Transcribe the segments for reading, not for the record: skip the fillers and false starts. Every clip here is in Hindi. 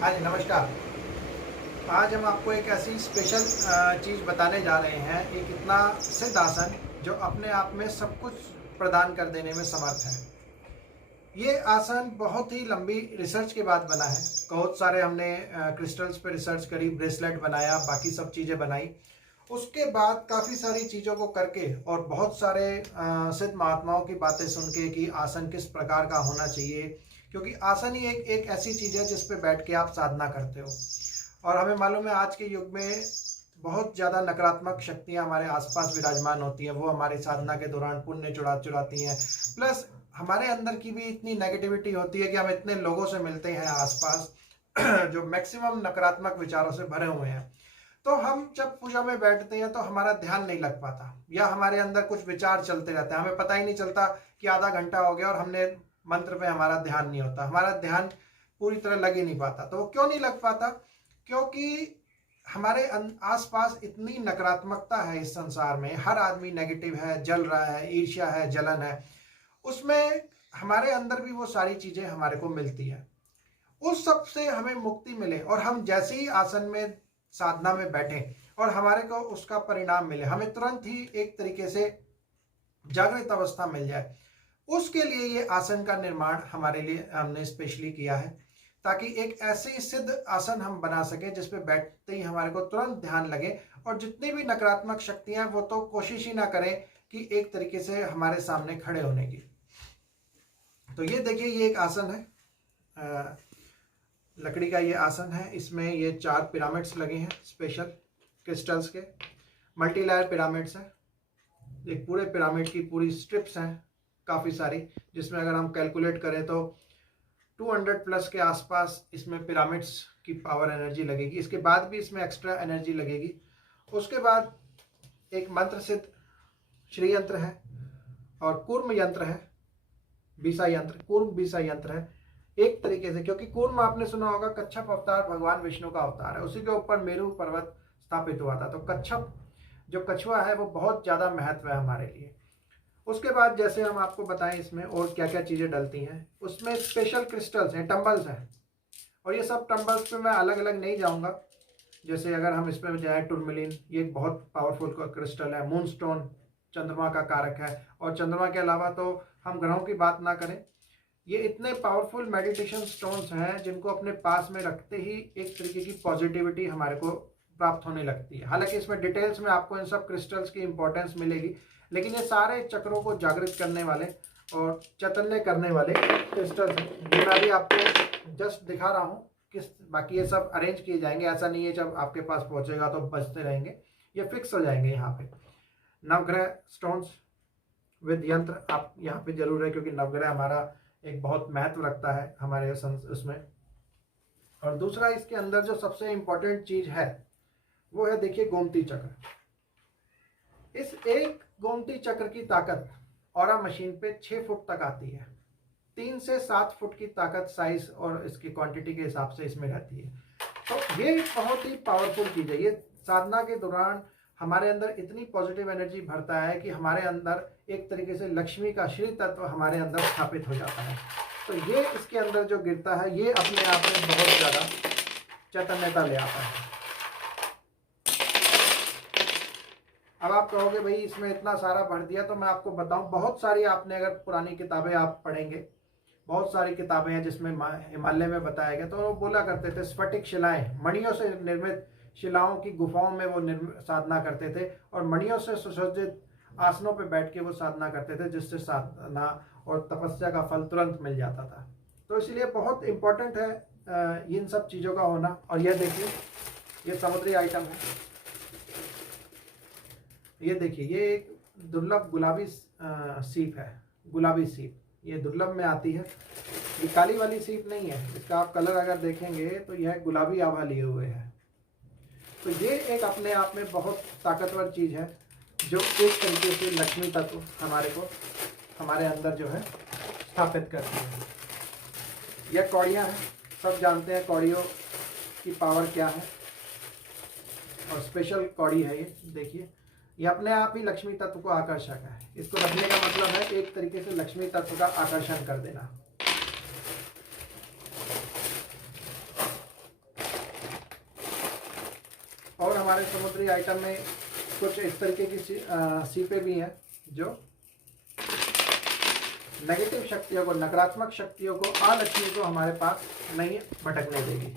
हाँ जी, नमस्कार। आज हम आपको एक ऐसी स्पेशल चीज़ बताने जा रहे हैं, एक इतना सिद्ध आसन जो अपने आप में सब कुछ प्रदान कर देने में समर्थ है। ये आसन बहुत ही लंबी रिसर्च के बाद बना है। बहुत सारे हमने क्रिस्टल्स पे रिसर्च करी, ब्रेसलेट बनाया, बाकी सब चीज़ें बनाई। उसके बाद काफ़ी सारी चीज़ों को करके और बहुत सारे सिद्ध महात्माओं की बातें सुन के कि आसन किस प्रकार का होना चाहिए, क्योंकि आसन ही एक एक ऐसी चीज़ है जिस पे बैठ के आप साधना करते हो। और हमें मालूम है आज के युग में बहुत ज़्यादा नकारात्मक शक्तियाँ हमारे आसपास विराजमान होती हैं, वो हमारी साधना के दौरान पुण्य चुराती हैं। प्लस हमारे अंदर की भी इतनी नेगेटिविटी होती है कि हम इतने लोगों से मिलते हैं आसपास जो मैक्सिमम नकारात्मक विचारों से भरे हुए हैं। तो हम जब पूजा में बैठते हैं तो हमारा ध्यान नहीं लग पाता, या हमारे अंदर कुछ विचार चलते रहते हैं, हमें पता ही नहीं चलता कि आधा घंटा हो गया और हमने मंत्र पे हमारा ध्यान नहीं होता, हमारा ध्यान पूरी तरह लग ही नहीं पाता। तो वो क्यों नहीं लग पाता? क्योंकि हमारे आसपास इतनी नकारात्मकता है इस संसार में, हर आदमी नेगेटिव है, जल रहा है, ईर्ष्या है, जलन है। उसमें हमारे अंदर भी वो सारी चीजें हमारे को मिलती है। उस सब से हमें मुक्ति मिले और हम जैसे ही आसन में साधना में बैठे और हमारे को उसका परिणाम मिले, हमें तुरंत ही एक तरीके से जागृत अवस्था मिल जाए, उसके लिए ये आसन का निर्माण हमारे लिए हमने स्पेशली किया है, ताकि एक ऐसी सिद्ध आसन हम बना सके जिसपे बैठते ही हमारे को तुरंत ध्यान लगे और जितनी भी नकारात्मक शक्तियां वो तो कोशिश ही ना करें कि एक तरीके से हमारे सामने खड़े होने की। तो ये देखिए, ये एक आसन है, लकड़ी का ये आसन है। इसमें ये 4 पिरामिड्स लगे हैं, स्पेशल क्रिस्टल्स के मल्टी लेयर पिरामिड्स हैं। एक पूरे पिरामिड की पूरी स्ट्रिप्स हैं काफ़ी सारी, जिसमें अगर हम कैलकुलेट करें तो 200 प्लस के आसपास इसमें पिरामिड्स की पावर एनर्जी लगेगी। इसके बाद भी इसमें एक्स्ट्रा एनर्जी लगेगी। उसके बाद एक मंत्र सिद्ध श्री यंत्र है और कूर्म यंत्र है, बीसा यंत्र, कूर्म बीसा यंत्र है एक तरीके से, क्योंकि कूर्म आपने सुना होगा कच्छप अवतार भगवान विष्णु का अवतार है, उसी के ऊपर मेरू पर्वत स्थापित हुआ था। तो कच्छप जो कछुआ है वो बहुत ज़्यादा महत्व है हमारे लिए। उसके बाद जैसे हम आपको बताएं इसमें और क्या क्या चीज़ें डलती हैं, उसमें स्पेशल क्रिस्टल्स हैं, टम्बल्स हैं, और ये सब टम्बल्स पे मैं अलग अलग नहीं जाऊंगा। जैसे अगर हम इसमें जाए, टुर्मलिन ये एक बहुत पावरफुल क्रिस्टल है। मूनस्टोन चंद्रमा का कारक है, और चंद्रमा के अलावा तो हम ग्रहों की बात ना करें, ये इतने पावरफुल मेडिटेशन स्टोन्स हैं जिनको अपने पास में रखते ही एक तरीके की पॉजिटिविटी हमारे को प्राप्त होने लगती है। हालांकि इसमें डिटेल्स में आपको इन सब क्रिस्टल्स की इंपॉर्टेंस मिलेगी, लेकिन ये सारे चक्रों को जागृत करने वाले और चैतन्य करने वाले क्रिस्टल्स हैं। ये मैं भी आपको जस्ट दिखा रहा हूँ किस, बाकी ये सब अरेंज किए जाएंगे। ऐसा नहीं है जब आपके पास पहुंचेगा तो बजते रहेंगे, ये फिक्स हो जाएंगे। यहाँ पे नवग्रह स्टोन्स विद यंत्र आप यहाँ पे जरूर है, क्योंकि नवग्रह हमारा एक बहुत महत्व रखता है हमारे उसमें। और दूसरा इसके अंदर जो सबसे इंपॉर्टेंट चीज है वो है, देखिए, गोमती चक्र। इस एक गोमती चक्र की ताकत ऑरा मशीन पे 6 फुट तक आती है। 3 से 7 फुट की ताकत साइज और इसकी क्वांटिटी के हिसाब से इसमें रहती है। तो ये बहुत ही पावरफुल चीज है। ये साधना के दौरान हमारे अंदर इतनी पॉजिटिव एनर्जी भरता है कि हमारे अंदर एक तरीके से लक्ष्मी का श्री तत्व हमारे अंदर स्थापित हो जाता है। तो ये इसके अंदर जो गिरता है ये अपने आप में बहुत ज़्यादा चैतन्यता ले आता है। अब आप कहोगे भाई इसमें इतना सारा भर दिया, तो मैं आपको बताऊं, बहुत सारी आपने अगर पुरानी किताबें आप पढ़ेंगे, बहुत सारी किताबें हैं जिसमें हिमालय में बताया गया, तो वो बोला करते थे स्फटिक शिलाएं, मणियों से निर्मित शिलाओं की गुफाओं में वो साधना करते थे, और मणियों से सुसज्जित आसनों पर बैठ के वो साधना करते थे, जिससे साधना और तपस्या का फल तुरंत मिल जाता था। तो इसलिए बहुत इंपॉर्टेंट है इन सब चीज़ों का होना। और यह देखिए, ये समुद्री आइटम है। ये देखिए, ये एक दुर्लभ गुलाबी सीप है, गुलाबी सीप, ये दुर्लभ में आती है। ये काली वाली सीप नहीं है, इसका आप कलर अगर देखेंगे तो यह गुलाबी आभा लिए हुए है। तो ये एक अपने आप में बहुत ताकतवर चीज़ है जो एक तरीके से लक्ष्मी तत्व हमारे अंदर जो है स्थापित करती है। यह कौड़ियाँ हैं, सब जानते हैं कौड़ियों की पावर क्या है, और स्पेशल कौड़ी है ये। देखिए, ये अपने आप ही लक्ष्मी तत्व को आकर्षक है। इसको रखने का मतलब है एक तरीके से लक्ष्मी तत्व का आकर्षण कर देना। हमारे समुद्री आइटम में कुछ इस तरीके की सीपे भी हैं जो नेगेटिव शक्तियों को, नकारात्मक शक्तियों को, अलक्ष्मी को हमारे पास नहीं भटकने देगी।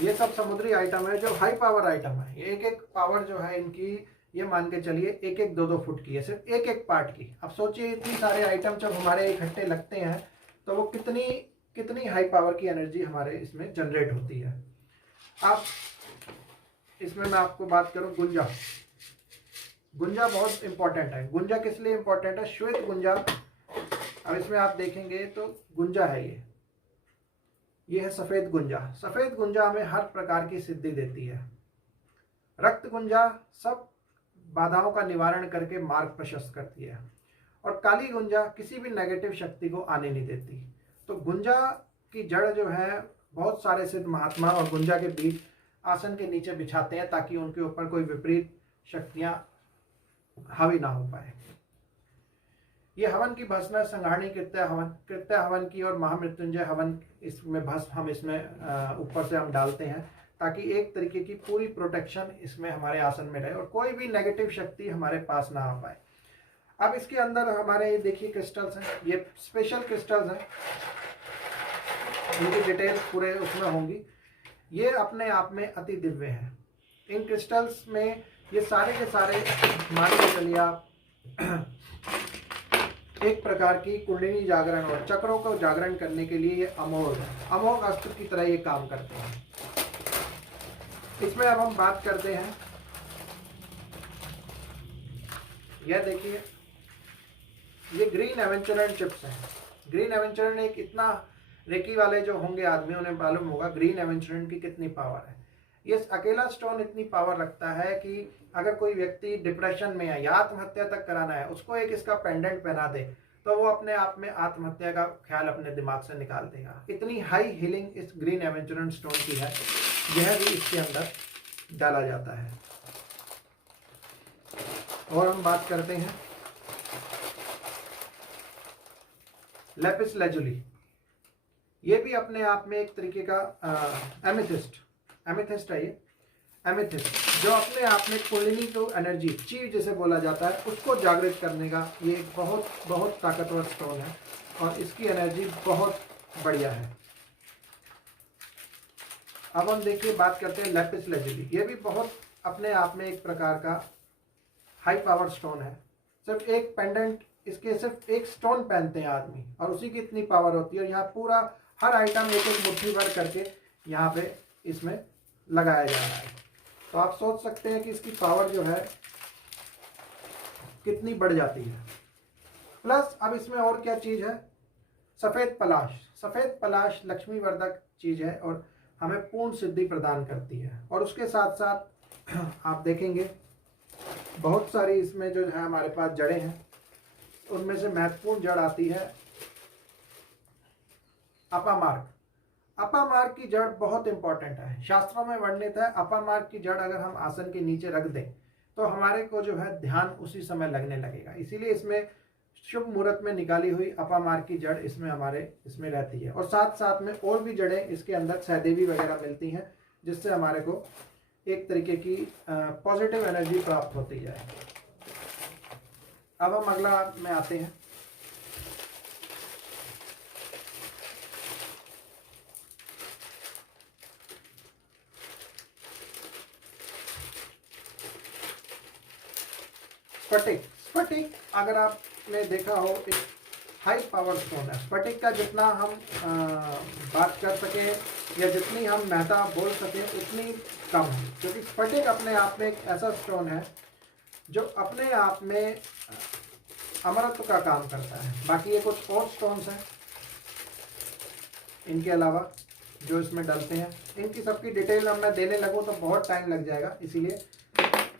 ये सब समुद्री आइटम है जो हाई पावर आइटम है। ये एक एक पावर जो है इनकी, ये मान के चलिए एक एक 2-2 फुट की है, सिर्फ एक एक पार्ट की। अब सोचिए इतनी सारे आइटम जब हमारे इकट्ठे लगते हैं तो वो कितनी कितनी हाई पावर की एनर्जी हमारे इसमें जनरेट होती है। अब इसमें मैं आपको बात करूं गुंजा। गुंजा बहुत इंपॉर्टेंट है। गुंजा किस लिए इंपॉर्टेंट है? श्वेत गुंजा। अब इसमें आप देखेंगे तो गुंजा है, ये है सफेद गुंजा। सफेद गुंजा हमें हर प्रकार की सिद्धि देती है। रक्त गुंजा सब बाधाओं का निवारण करके मार्ग प्रशस्त करती है। और काली गुंजा किसी भी नेगेटिव शक्ति को आने नहीं देती। तो गुंजा की जड़ जो है, बहुत सारे सिद्ध महात्मा और गुंजा के बीच आसन के नीचे बिछाते हैं ताकि उनके ऊपर कोई विपरीत शक्तियां हावी ना हो पाए। ये हवन की भस्म, संघारणी कृत्य हवन की और महामृत्युंजय हवन, इसमें भस्म हम इसमें ऊपर से हम डालते हैं ताकि एक तरीके की पूरी प्रोटेक्शन इसमें हमारे आसन में रहे और कोई भी नेगेटिव शक्ति हमारे पास ना आ पाए। अब इसके अंदर हमारे देखिए क्रिस्टल्स हैं, ये स्पेशल क्रिस्टल्स हैं, इनकी डिटेल्स पूरे उसमें होंगी। ये अपने आप में अति दिव्य हैं। इन क्रिस्टल्स में ये सारे के सारे मान के चलिए आप एक प्रकार की कुंडलिनी जागरण और चक्रों को जागरण करने के लिए ये अमोघ अस्त्र की तरह ये काम करते हैं। इसमें अब हम बात करते हैं, यह देखिए ये ग्रीन एवेंचुरन चिप्स हैं। ग्रीन एवेंचुरन एक इतना, रेकी वाले जो होंगे आदमी उन्हें मालूम होगा ग्रीन एवेंचुरन की कितनी पावर है। ये अकेला स्टोन इतनी पावर रखता है कि अगर कोई व्यक्ति डिप्रेशन में है या आत्महत्या तक कराना है, उसको एक इसका पेंडेंट पहना दे तो वो अपने आप में आत्महत्या का ख्याल अपने दिमाग से निकाल देगा। इतनी हाई हीलिंग इस ग्रीन एवेंचुरन स्टोन की है। यह भी इसके अंदर डाला जाता है। और हम बात करते हैं लेपिस लेजुली। ये भी अपने आप में एक तरीके का एमेथिस्ट है। ये एमेथिस्ट जो अपने आप में कुंडलिनी को एनर्जी, ची जिसे बोला जाता है, उसको जागृत करने का ये एक बहुत बहुत ताकतवर स्टोन है और इसकी एनर्जी बहुत बढ़िया है। अब हम देखिए बात करते हैं लेपिस लेजुली। ये भी बहुत अपने आप में एक प्रकार का हाई पावर स्टोन है। सिर्फ एक पेंडेंट, इसके सिर्फ एक स्टोन पहनते हैं आदमी और उसी की इतनी पावर होती है। और यहाँ पूरा हर आइटम एक एक मुट्ठी भर करके यहाँ पे इसमें लगाया जा रहा है। तो आप सोच सकते हैं कि इसकी पावर जो है कितनी बढ़ जाती है। प्लस अब इसमें और क्या चीज है, सफेद पलाश। सफेद पलाश लक्ष्मी वर्धक चीज है और हमें पूर्ण सिद्धि प्रदान करती है। और उसके साथ साथ आप देखेंगे बहुत सारी इसमें जो है हमारे पास जड़ें हैं, उनमें से महत्वपूर्ण जड़ आती है अपामार्ग। अपामार्ग की जड़ बहुत इंपॉर्टेंट है। शास्त्रों में वर्णित है अपामार्ग की जड़ अगर हम आसन के नीचे रख दें तो हमारे को जो है ध्यान उसी समय लगने लगेगा। इसीलिए इसमें शुभ मुहूर्त में निकाली हुई अपामार्ग की जड़ इसमें हमारे इसमें रहती है। और साथ साथ में और भी जड़ें इसके अंदर सहदेवी वगैरह मिलती हैं जिससे हमारे को एक तरीके की पॉजिटिव एनर्जी प्राप्त होती है। अब हम अगला में आते हैं। स्फटिक। स्फटिक अगर आपने देखा हो एक हाई पावर स्टोन है। स्फटिक का जितना हम बात कर सके या जितनी हम महत्ता बोल सके उतनी कम है, क्योंकि स्फटिक अपने आप में एक ऐसा स्टोन है जो अपने आप में अमरत्व का काम करता है। बाकी ये कुछ और स्टोन्स हैं इनके अलावा जो इसमें डलते हैं, इनकी सबकी डिटेल अब मैं देने लगूँ तो बहुत टाइम लग जाएगा। इसीलिए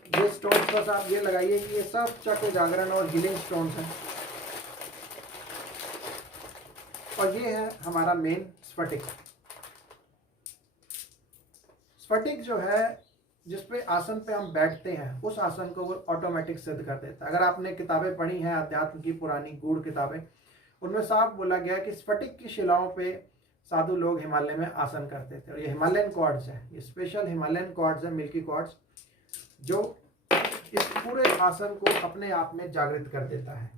ये स्टोन्स बस आप ये लगाइए कि ये सब चक्र जागरण और हीलिंग स्टोन्स हैं। और ये है हमारा मेन स्फटिक। स्फटिक जो है जिसपे आसन पे हम बैठते हैं उस आसन को वो ऑटोमेटिक सिद्ध कर देता है। अगर आपने किताबें पढ़ी हैं अध्यात्म की पुरानी गूढ़ किताबें, उनमें साफ बोला गया कि स्फटिक की शिलाओं पे साधु लोग हिमालय में आसन करते थे। और ये हिमालयन कॉर्ड्स है, ये स्पेशल हिमालयन कॉर्ड्स है, मिल्की कॉर्ड्स, जो इस पूरे आसन को अपने आप में जागृत कर देता है।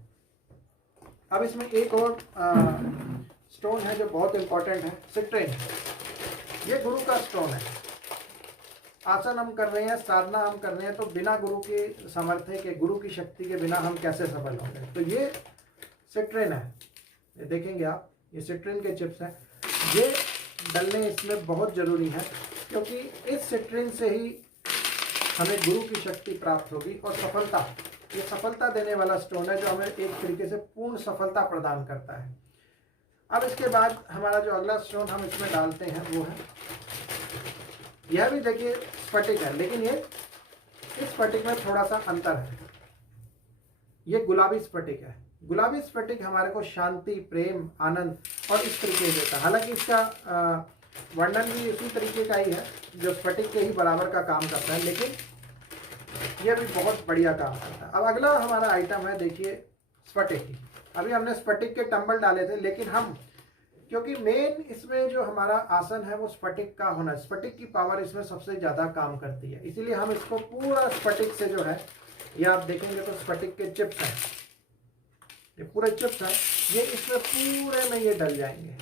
अब इसमें एक और स्टोन है जो बहुत इंपॉर्टेंट है, सिट्रेन। ये गुरु का स्टोन है। आसन हम कर रहे हैं, साधना हम कर रहे हैं, तो बिना गुरु के सामर्थ्य के, गुरु की शक्ति के बिना हम कैसे सफल होंगे। तो ये सिट्रेन है, ये देखेंगे आप, ये सिट्रेन के चिप्स हैं। ये डलने इसमें बहुत ज़रूरी है, क्योंकि इस सिट्रेन से ही हमें गुरु की शक्ति प्राप्त होगी और सफलता, ये सफलता देने वाला स्टोन है जो हमें एक तरीके से पूर्ण सफलता प्रदान करता है। अब इसके बाद हमारा जो अगला स्टोन हम इसमें डालते हैं वो है, यह भी देखिए स्फटिक है, लेकिन ये इस स्फटिक में थोड़ा सा अंतर है। ये गुलाबी स्फटिक है। गुलाबी स्फटिक हमारे को शांति, प्रेम, आनंद और इस तरीके देता है। हालांकि इसका वर्णन भी इसी तरीके का ही है जो स्फटिक के ही बराबर का काम करता है, लेकिन यह भी बहुत बढ़िया काम करता है। अब अगला हमारा आइटम है, देखिए स्फटिक की। अभी हमने स्फटिक के टंबल डाले थे, लेकिन हम, क्योंकि मेन इसमें जो हमारा आसन है वो स्फटिक का होना, स्फटिक की पावर इसमें सबसे ज़्यादा काम करती है, इसीलिए हम इसको पूरा स्फटिक से जो है, ये आप देखेंगे तो स्फटिक के चिप्स हैं, ये पूरे चिप्स हैं, ये इसमें पूरे में ये डल जाएंगे।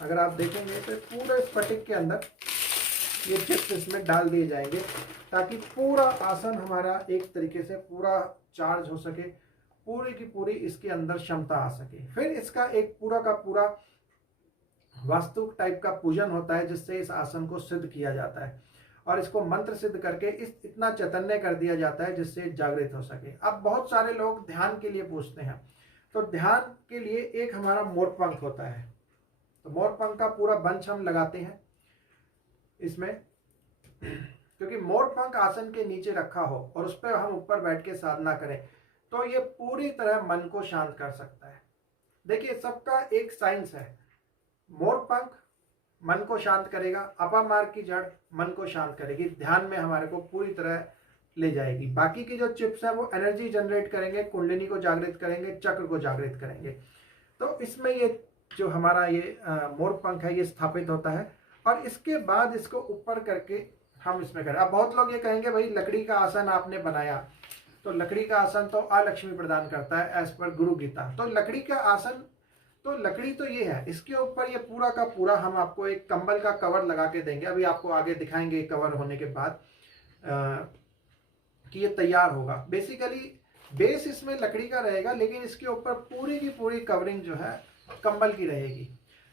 अगर आप देखेंगे तो पूरे स्फटिक के अंदर ये चिप्स इसमें डाल दिए जाएंगे, ताकि पूरा आसन हमारा एक तरीके से पूरा चार्ज हो सके, पूरी की पूरी इसके अंदर क्षमता आ सके। फिर इसका एक पूरा का पूरा वास्तु टाइप का पूजन होता है, जिससे इस आसन को सिद्ध किया जाता है और इसको मंत्र सिद्ध करके इतना चैतन्य कर दिया जाता है जिससे जागृत हो सके। अब बहुत सारे लोग ध्यान के लिए पूछते हैं, तो ध्यान के लिए एक हमारा मोरपंख होता है, तो मोरपंख का पूरा बंच हम लगाते हैं इसमें, क्योंकि मोरपंख आसन के नीचे रखा हो और उस पर हम ऊपर बैठ के साधना करें तो ये पूरी तरह मन को शांत कर सकता है। देखिए सबका एक साइंस है, मोरपंख मन को शांत करेगा, अपामार्ग की जड़ मन को शांत करेगी, ध्यान में हमारे को पूरी तरह ले जाएगी। बाकी की जो चिप्स है वो एनर्जी जनरेट करेंगे, कुंडलिनी को जागृत करेंगे, चक्र को जागृत करेंगे। तो इसमें ये जो हमारा ये मोरपंख है ये स्थापित होता है और इसके बाद इसको ऊपर करके हम इसमें करें। अब बहुत लोग ये कहेंगे भाई लकड़ी का आसन आपने बनाया, तो लकड़ी का आसन तो अलक्ष्मी प्रदान करता है एज पर गुरु गीता, तो लकड़ी का आसन, तो लकड़ी तो ये है, इसके ऊपर ये पूरा का पूरा हम आपको एक कंबल का कवर लगा के देंगे। अभी आपको आगे दिखाएंगे कवर होने के बाद कि ये तैयार होगा। बेसिकली बेस इसमें लकड़ी का रहेगा, लेकिन इसके ऊपर पूरी की पूरी कवरिंग जो है कंबल की रहेगी।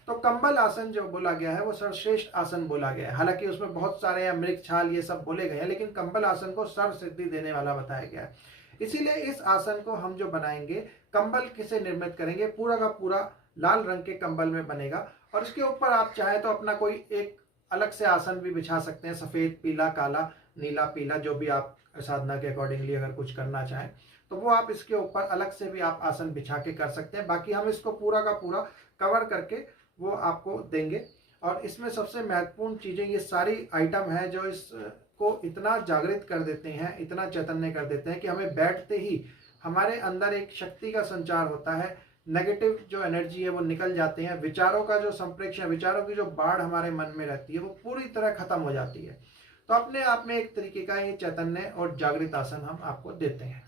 तो कंबल आसन जो बोला गया है वो सर्वश्रेष्ठ आसन बोला गया है। हालांकि उसमें बहुत सारे मृग छाल ये सब बोले गए हैं, लेकिन कंबल आसन को सर्व सिद्धि देने वाला बताया गया है। इसीलिए इस आसन को हम जो बनाएंगे कंबल किसे निर्मित करेंगे, पूरा का पूरा लाल रंग के कंबल में बनेगा और इसके ऊपर आप चाहे तो अपना कोई एक अलग से आसन भी बिछा सकते हैं, सफ़ेद, पीला, काला, नीला, पीला, जो भी आप साधना के अकॉर्डिंगली अगर कुछ करना चाहें तो वो आप इसके ऊपर अलग से भी आप आसन बिछा के कर सकते हैं। बाकी हम इसको पूरा का पूरा कवर करके वो आपको देंगे। और इसमें सबसे महत्वपूर्ण चीज़ें ये सारी आइटम है जो इसको इतना जागृत कर देते हैं, इतना चैतन्य कर देते हैं कि हमें बैठते ही हमारे अंदर एक शक्ति का संचार होता है, नेगेटिव जो एनर्जी है वो निकल जाते हैं, विचारों का जो संप्रेक्षण, विचारों की जो बाढ़ हमारे मन में रहती है वो पूरी तरह खत्म हो जाती है। तो अपने आप में एक तरीके का ये चैतन्य और जागृत आसन हम आपको देते हैं।